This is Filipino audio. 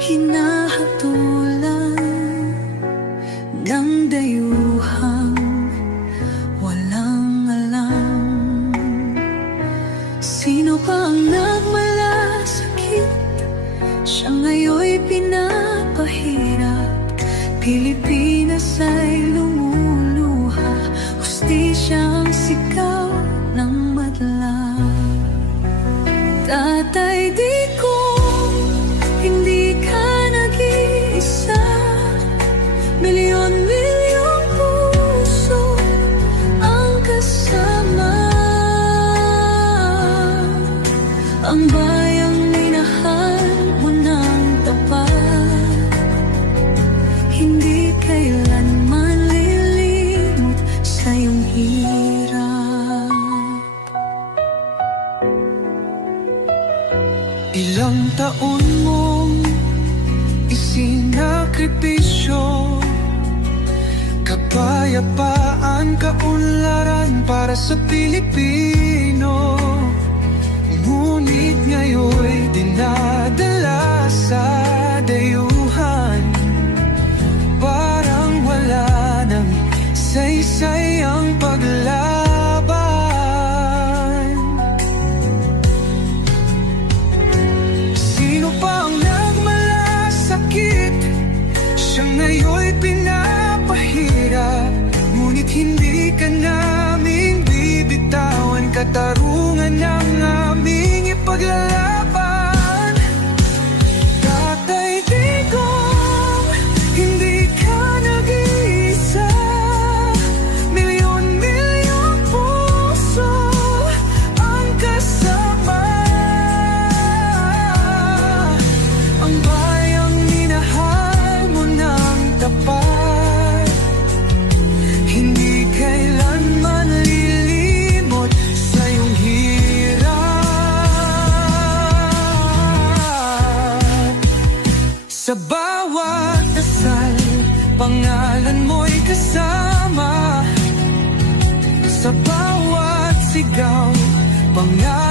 hinahatulan ng dayuhang walang alam. Sino pa ang nagmalasakit? Siya ngayon'y pinapahirap. Pilipinas ay lumuluha, hustisya ang sigaw ng madla. Tatay, di ko hindi ka nag-iisa. Milyon-milyong puso ang kasama. Ang bayang minahal mo ng tapat, hindi kailanman lilimot sa iyong hirap. Ilang taon mong isinakripisyo, kapayapaan, kaunlaran para sa Pilipino. Ngunit ngayon'y dinadala sa dayuhan, parang wala nang saysay ang paglaban. Sino pa ang nagmalasakit? Siya ngayon'y pinapahirap. Ngunit hindi ka naming bibitawan, katarungan ng aming ipaglalaban. Tatay, digong, hindi ka nag-iisa. Milyon-milyong puso ang kasama. Ang bayang minahal mo ng tapat, hindi kailanman lilimot sa iyong hirap. Sa bawat dasal, pangalan mo'y kasama. Sa bawat sigaw, pangalan